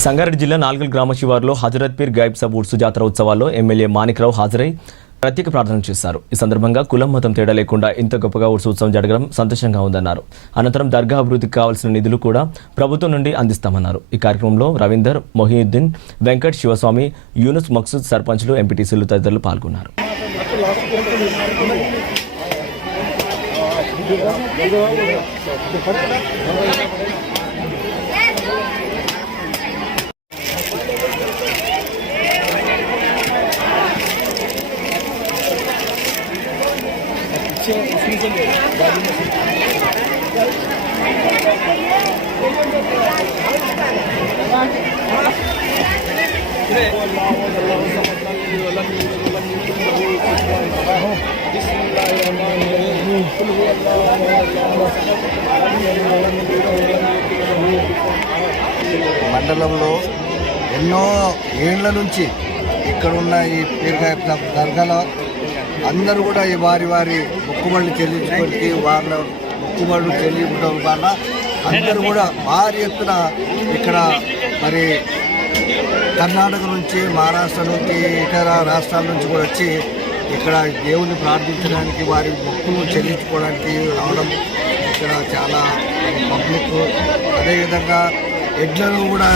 సంగారెడ్డి జిల్లా నాల్గల్ గ్రామ శివారులో హజరత్ పీర్ గాయిబ్ సాబ్ ఉర్సు జాతర ఉత్సవాల్లో ఎమ్మెల్యే మాణిక్రావు హాజరై ప్రత్యేక ప్రార్థన చేశారు. ఈ సందర్భంగా కులం మతం తేడా లేకుండా ఇంత గొప్పగా ఉర్సు ఉత్సవం జరగడం సంతోషంగా ఉందన్నారు. అనంతరం దర్గా అభివృద్ధికి కావాల్సిన నిధులు కూడా ప్రభుత్వం నుండి అందిస్తామన్నారు. ఈ కార్యక్రమంలో రవీందర్, మొహియుద్దీన్, వెంకట్, శివస్వామి, యూనుస్, మక్సూద్, సర్పంచ్లు, ఎంపీటీసీలు తదితరులు పాల్గొన్నారు. మండలంలో ఎన్నో ఏళ్ల నుంచి ఇక్కడున్న ఈ పీర్ గాయిబ్ సాబ్ దర్గాలో అందరూ కూడా ఈ వారి వారి మొక్కుబడులు చెల్లించుకోవడానికి వాళ్ళ మొక్కుబడులు చెల్లించడం వల్ల అందరూ కూడా భారీ ఎత్తున ఇక్కడ మరి కర్ణాటక నుంచి, మహారాష్ట్ర నుంచి, ఇతర రాష్ట్రాల నుంచి కూడా వచ్చి ఇక్కడ దేవుని ప్రార్థించడానికి, వారి మొక్కులు చెల్లించుకోవడానికి రావడం ఇక్కడ చాలా పబ్లిక్. అదేవిధంగా ఎడ్లను కూడా